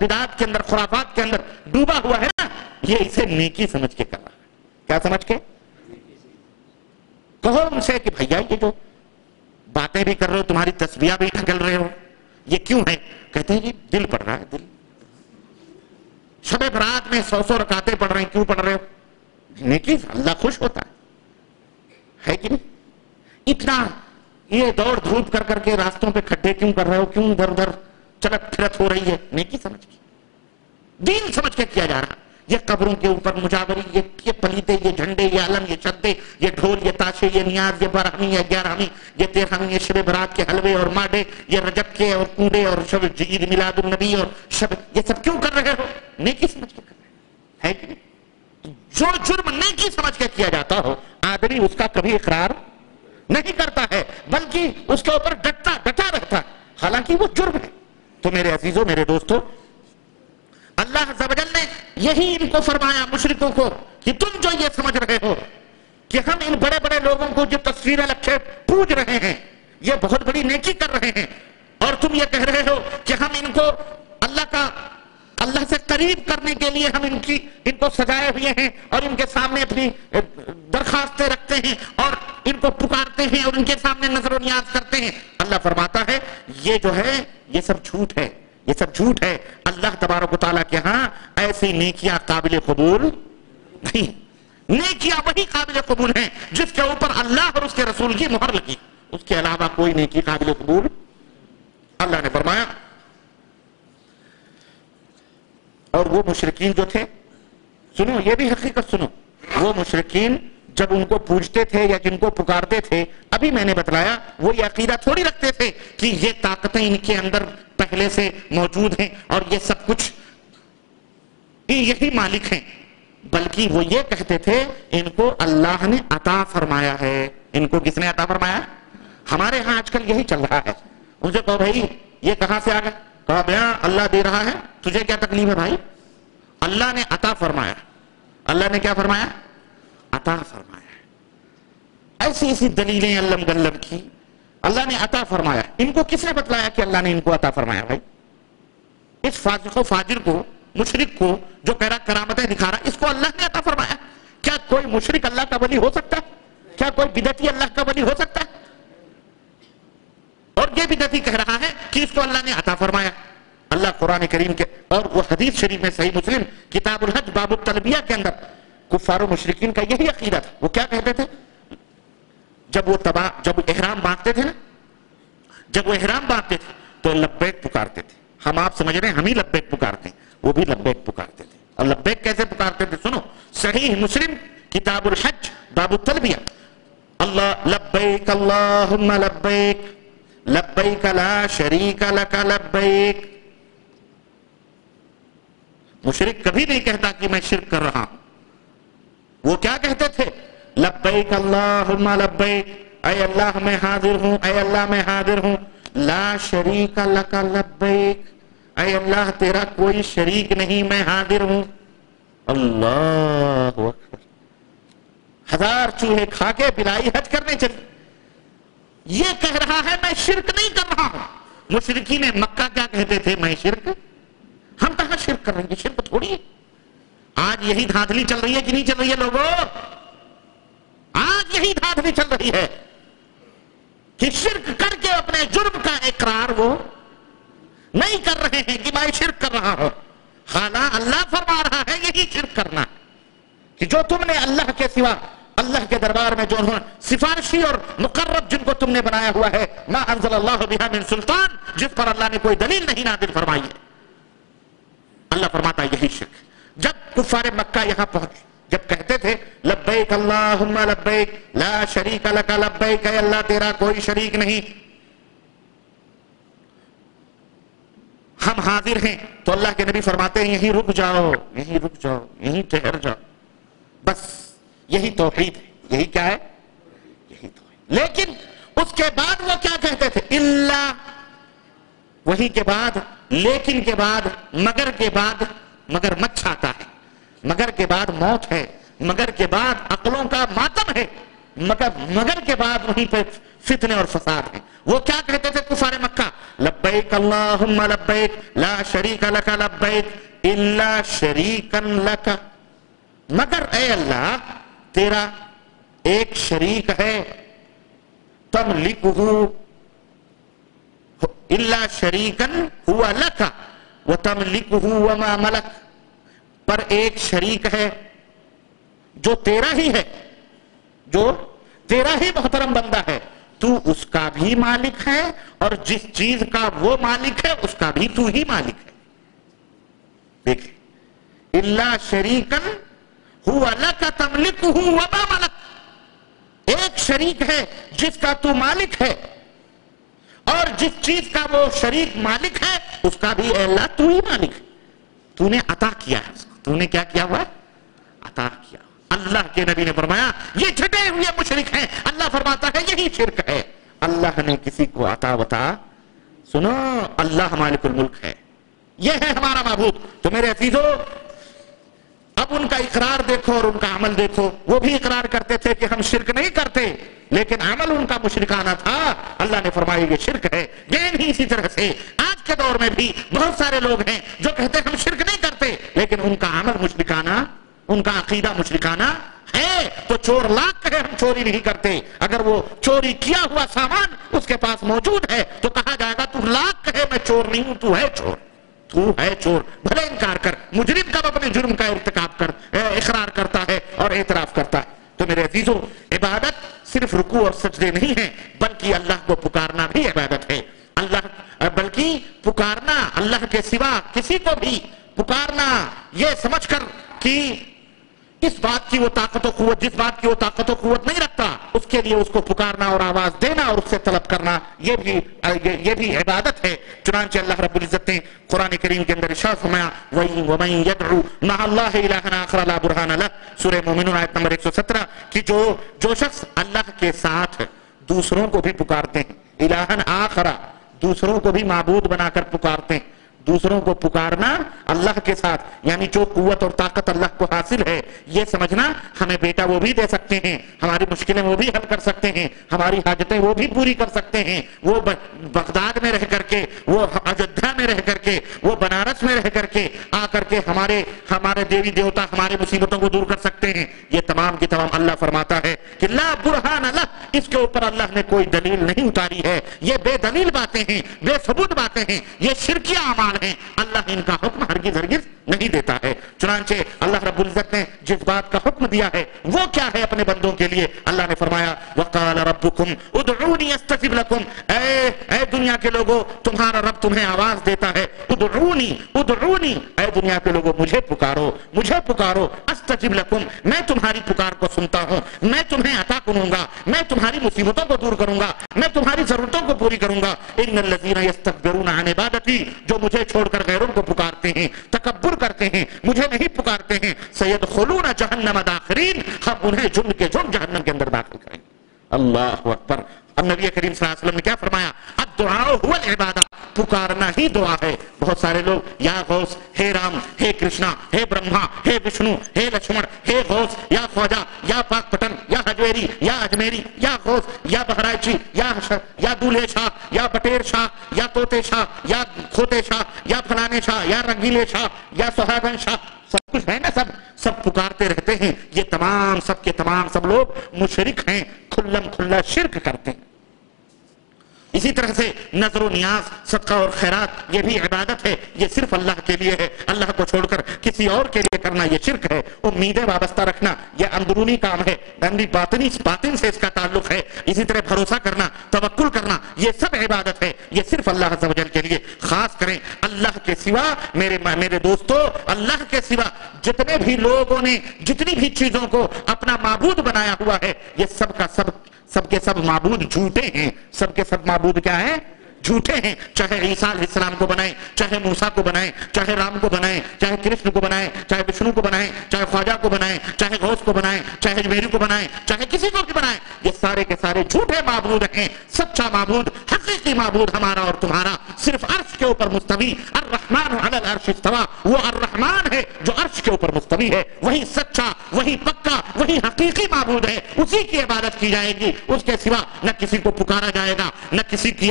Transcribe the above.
بدعات کے اندر، خرافات کے اندر ڈوبا ہوا ہے نا، یہ اسے نیکی سمجھ کے کر رہا ہے. کیا سمجھ کے؟ کہو ان سے کہ بھیا یہ جو باتیں بھی کر رہے ہو، تمہاری تسبیح بھی ڈھکل رہے ہو، یہ کیوں ہے؟ کہتے ہیں جی دل پڑ رہا ہے. دل شب برات میں 100 رکعتیں پڑھ رہے ہیں، کیوں پڑھ رہے ہو؟ نیکی، اللہ خوش ہوتا ہے کہ نہیں؟ اتنا یہ دوڑ دھوپ کر کر کے راستوں پہ کھڈے کیوں کر رہے ہو؟ کیوں ادھر ادھر چلت پھرت ہو رہی ہے؟ نیکی سمجھ کے، دین سمجھ کے کیا جا رہا. یہ قبروں کے اوپر مجاوری، یہ پلیتے، یہ جھنڈے، یہ علم، یہ چھدے، یہ ڈھول، یہ تاشے، یہ نیاز، یہ برہمی، یہ گیارہویں، یہ تیرہویں، یہ شب برات کے حلوے اور ماڈے، یہ رجب کے اور کنڈے اور شب عید میلاد النبی اور شب، یہ سب کیوں کر رہے ہو؟ نیکی سمجھ کے کر رہے ہیں، ہے کہ نہیں؟ جو جرم نیکی سمجھ کے کیا جاتا ہو، آدمی اس کا کبھی اقرار نہیں کرتا ہے، بلکہ اس کے اوپر ڈٹا رہتا، حالانکہ وہ جرم ہے. تو میرے عزیزوں، میرے دوستوں، اللہ عز و جل نے یہی ان کو فرمایا، مشرکوں کو، کہ تم جو یہ سمجھ رہے ہو کہ ہم ان بڑے بڑے لوگوں کو جو تصویریں رکھے پوج رہے ہیں، یہ بہت بڑی نیکی کر رہے ہیں، اور تم یہ کہہ رہے ہو کہ ہم ان کو اللہ سے قریب کرنے کے لیے ہم ان کو سجائے ہوئے ہیں اور ان کے سامنے اپنی درخواستیں رکھتے ہیں اور ان کو پکارتے ہیں اور ان کے سامنے نظر و نیاز کرتے ہیں. اللہ فرماتا ہے یہ جو ہے یہ سب جھوٹ ہے، یہ سب جھوٹ ہے. اللہ تبارک و تعالیٰ کے ہاں ایسی نیکیاں قابل قبول نہیں. نیکیاں وہی قابل قبول ہیں جس کے اوپر اللہ اور اس کے رسول کی مہر لگی، اس کے علاوہ کوئی نیکی قابل قبول. اللہ نے فرمایا، اور وہ مشرکین جو تھے، سنو یہ بھی حقیقت سنو، وہ مشرکین جب ان کو پوجتے تھے یا جن کو پکارتے تھے، ابھی میں نے بتلایا، وہ یہ عقیدہ تھوڑی رکھتے تھے کہ یہ طاقتیں ان کے اندر پہلے سے موجود ہیں اور یہ سب کچھ یہی مالک ہیں، بلکہ وہ یہ کہتے تھے ان کو اللہ نے عطا فرمایا ہے. ان کو کس نے عطا فرمایا؟ ہمارے ہاں آج کل یہی چل رہا ہے. ان سے کہو بھائی یہ کہاں سے آ گیا؟ کہا بیاں اللہ دے رہا ہے، تجھے کیا تکلیف ہے بھائی؟ اللہ نے عطا فرمایا. اللہ نے کیا فرمایا؟ عطا فرمایا. ایسی دلیلیں علم گلم کی، اللہ نے عطا فرمایا. ان کو کس نے بتلایا کہ اللہ نے ان کو عطا فرمایا بھائی؟ اس فاسق و فاجر کو، مشرک کو جو کہہ رہا کرامتیں دکھا رہا، اس کو اللہ نے عطا فرمایا. کیا کوئی مشرک اللہ کا ولی ہو سکتا ہے؟ کیا کوئی بدعتی اللہ کا ولی ہو سکتا ہے؟ اور یہ بدعتی کہہ رہا ہے کہ اس کو اللہ نے عطا فرمایا. اللہ قرآن کریم کے اور وہ حدیث شریف میں صحیح مسلم کتاب الحج باب التلبیہ کے اندر کفار و مشرکین کا یہی عقیدہ تھا. وہ کیا کہتے تھے جب احرام باندھتے تھے نا، جب وہ احرام باندھتے تھے تو لبیک پکارتے تھے. ہم آپ سمجھ رہے ہیں ہم ہی لبیک پکارتے ہیں، وہ بھی لبیک پکارتے تھے. اور لبیک کیسے پکارتے تھے؟ سنو، صحیح مسلم کتاب الحج باب التلبیہ، اللہ لبیک اللہم لبیک لبیک لا شریک لک لبیک. مشرک کبھی نہیں کہتا کہ میں شرک کر رہا ہوں. وہ کیا کہتے تھے؟ لبیک اللہم لبیک، اے اللہ میں حاضر ہوں، اے اللہ میں حاضر ہوں. لا شریک لک لبیک، اے اللہ تیرا کوئی شریک نہیں، میں حاضر ہوں. اللہ اکبر. 1000 چوہے کھا کے بلائی حج کرنے چلی. یہ کہہ رہا ہے میں شرک نہیں کر رہا ہوں. مشرکین مکہ کیا کہتے تھے؟ میں شرک، ہم کہاں شرک کر رہے ہیں، شرک تھوڑی ہے. آج یہی دھاندلی چل رہی ہے کہ نہیں چل رہی ہے لوگوں؟ آج یہی دھاندلی چل رہی ہے کہ شرک کر کے اپنے جرم کا اقرار وہ نہیں کر رہے ہیں کہ میں شرک کر رہا ہوں. حالانکہ اللہ فرما رہا ہے یہی شرک کرنا کہ جو تم نے اللہ کے سوا، اللہ کے دربار میں جو سفارشی اور مقرب جن کو تم نے بنایا ہوا ہے، ما انزل اللہ بہا من سلطان، جس پر اللہ نے کوئی دلیل نہیں نازل فرمائی ہے، اللہ فرماتا ہے یہی شرک. جب کفار مکہ یہاں پہنچے، جب کہتے تھے لبیک اللہم لبیک لا شریک لک لبیک، اے اللہ تیرا کوئی شریک نہیں، ہم حاضر ہیں، تو اللہ کے نبی فرماتے ہیں یہیں رک جاؤ، یہیں رک جاؤ، یہیں ٹھہر جاؤ، بس یہی توحید ہے. یہی کیا ہے؟ یہی توحید. لیکن اس کے بعد وہ کیا کہتے تھے؟ اللہ، وہی کے بعد، لیکن کے بعد، مگر کے بعد، مگر مت چھاتا ہے، مگر کے بعد موت ہے، مگر کے بعد عقلوں کا ماتم ہے. مگر کے بعد وہیں پہ فتنے اور فساد ہیں. وہ کیا کہتے تھے کفار مکہ؟ لبیک اللہم لبیک لا شریک لک لبیک الا شریکا لک. مگر اے اللہ تیرا ایک شریک ہے، تملکہ الا شریکا ہوا لک وتملکہ وما ملک. پر ایک شریک ہے جو تیرا ہی ہے، جو تیرا ہی محترم بندہ ہے، تو اس کا بھی مالک ہے اور جس چیز کا وہ مالک ہے اس کا بھی تو ہی مالک ہے. دیکھیں، الا شریکا ہوا لک تملکہ وما ملک. ایک شریک ہے جس کا تو مالک ہے اور جس چیز کا وہ شریک مالک ہے اس کا بھی اے اللہ تو ہی مالک ہے. تو نے عطا کیا ہے، تو نے کیا کیا ہوا؟ عطا کیا. اللہ کے نبی نے فرمایا یہ چھٹے ہوئے مشرک ہیں. اللہ فرماتا ہے یہی شرک ہے. اللہ نے کسی کو عطا وطا، سنو، اللہ مالک الملک ہے، یہ ہے ہمارا معبود. تو میرے عزیزو، اب ان کا اقرار دیکھو اور ان کا عمل دیکھو. وہ بھی اقرار کرتے تھے کہ ہم شرک نہیں کرتے، لیکن عمل ان کا مشرکانہ تھا. اللہ نے فرمایا یہ شرک ہے. یہ اسی طرح سے آج کے دور میں بھی بہت سارے لوگ ہیں جو کہتے ہیں ہم شرک نہیں کرتے، لیکن ان کا عمل مشرکانہ، ان کا عقیدہ مشرکانہ ہے. تو چور لاکھ کہے ہم چوری نہیں کرتے، اگر وہ چوری کیا ہوا سامان اس کے پاس موجود ہے تو کہا جائے گا تو لاکھ کہے میں چور نہیں ہوں، تو ہے چور، تو ہے چور. بھلے انکار کر. مجرم کب اپنے جرم کا ارتکاب اقرار کرتا ہے اور اعتراف کرتا ہے. تو میرے عزیزو، عبادت صرف رکوع اور سجدے نہیں ہیں، بلکہ اللہ کو پکارنا بھی عبادت ہے. بلکہ پکارنا اللہ کے سوا کسی کو بھی پکارنا یہ سمجھ کر کہ اس بات کی وہ طاقت و قوت، جس بات کی وہ طاقت و قوت نہیں رکھتا، اس کے لیے اس کو پکارنا اور آواز دینا اور اس سے طلب کرنا، یہ بھی عبادت ہے. چنانچہ اللہ رب العزت نے قرآن کریم کے اندر ارشاد فرمایا وَمَن يَدْعُ مَعَ اللَّهِ إِلَٰهًا آخَرَ لَا بُرْهَانَ لَهُ. سورہ مومنون آیت نمبر 117 کہ جو شخص اللہ کے ساتھ دوسروں کو بھی پکارتے ہیں، الہًا آخر، دوسروں کو بھی معبود بنا کر پکارتے ہیں. دوسروں کو پکارنا اللہ کے ساتھ، یعنی جو قوت اور طاقت اللہ کو حاصل ہے، یہ سمجھنا ہمیں بیٹا وہ بھی دے سکتے ہیں، ہماری مشکلیں وہ بھی حل کر سکتے ہیں، ہماری حاجتیں وہ بھی پوری کر سکتے ہیں. وہ بغداد میں رہ کر کے، وہ اجودھیا میں رہ کر کے، وہ بنارس میں رہ کر کے آ کر کے ہمارے دیوی دیوتا ہمارے مصیبتوں کو دور کر سکتے ہیں. یہ تمام کی تمام اللہ فرماتا ہے کہ لا برہان لہ، اس کے اوپر اللہ نے کوئی دلیل نہیں اتاری ہے. یہ بے دلیل باتیں ہیں، بے ثبوت باتیں ہیں، یہ شرکیہ اعمال ہیں. اللہ ان کا حکم ہرگز نہیں دیتا ہے. چنانچہ اللہ رب العزت نے جس بات کا حکم دیا ہے وہ کیا ہے اپنے بندوں کے لیے؟ اللہ نے فرمایا وَقَالَ رَبُّكُمْ اُدْعُونِي أَسْتَجِبْ لَكُمْ. اے دنیا کے لوگوں، تمہارا رب تمہیں آواز دیتا ہے. ادعونی، اے دنیا کے لوگوں مجھے پکارو، مجھے پکارو. استجب لکم، میں تمہاری پکار کو سنتا ہوں، میں تمہیں عطا کروں گا، میں تمہاری مصیبتوں کو دور کروں گا، میں تمہاری ضرورتوں کو پوری کروں گا. ان الذین یستکبرون عن عبادتی، جو مجھے چھوڑ کر غیروں کو پکارتے ہیں، تکبر کرتے ہیں، مجھے نہیں پکارتے ہیں، سیدخلون جہنم داخرین، ہم انہیں جن کے جن جہنم کے اندر داخل کریں. اللہ اکبر. اب نبی کریم صلی اللہ علیہ وسلم نے کیا فرمایا؟ الدعاء هو العبادہ، پکارنا ہی دعا ہے. بہت سارے لوگ یا غوث، ہے رام، ہے کرشنا، ہے برہما، ہے وشنو، ہے لکشمن، ہے غوث، یا خواجہ، یا پاک پٹن، یا حجویری، یا اجمیری، یا غوث، یا بہرائچی، یا دولہے شاہ، یا بٹیر شاہ، یا توتے شاہ، یا کھوتے شاہ، یا فلانے شاہ، یا رنگیلے شاہ، یا سہاگن شاہ، سب کچھ ہے نا، سب پکارتے رہتے ہیں. یہ تمام سب کے تمام سب لوگ مشرک ہیں، کھلم کھلا شرک کرتے ہیں. اسی طرح سے نظر و نیاز، صدقہ اور خیرات، یہ بھی عبادت ہے. یہ صرف اللہ کے لیے ہے، اللہ کو چھوڑ کر کسی اور کے لیے کرنا یہ شرک ہے. امیدیں وابستہ رکھنا یہ اندرونی کام ہے، باطن سے اس کا تعلق ہے. اسی طرح بھروسہ کرنا، توکل کرنا، یہ سب عبادت ہے. یہ صرف اللہ عز و جل کے لیے. خاص کریں اللہ کے سوا، میرے دوستو، اللہ کے سوا جتنے بھی لوگوں نے جتنی بھی چیزوں کو اپنا معبود بنایا ہوا ہے، یہ سب کے سب معبود جھوٹے ہیں. سب کے سب معبود کیا ہیں؟ جھوٹے ہیں، چاہے عیسیٰ علیہ السلام کو بنائیں، چاہے موسیٰ کو بنائیں، چاہے رام کو بنائیں، چاہے کرشن کو بنائیں، چاہے وشنو کو بنائیں، چاہے خواجہ کو بنائیں، چاہے غوث کو بنائیں، چاہے اجمیری کو بنائیں، چاہے کسی کو بھی بنائیں، یہ سارے کے سارے جھوٹے معبود ہیں۔ سچا معبود، حقیقی معبود ہمارا اور تمہارا صرف عرش کے اوپر مستوی، الرحمن علی العرش استویٰ، وہ الرحمن ہے جو عرش کے اوپر مستوی ہے، وہی سچا، وہی پکا، وہی حقیقی معبود ہے، اسی کی عبادت کی جائے گی، اس کے سوا نہ کسی کو پکارا جائے گا، نہ کسی کی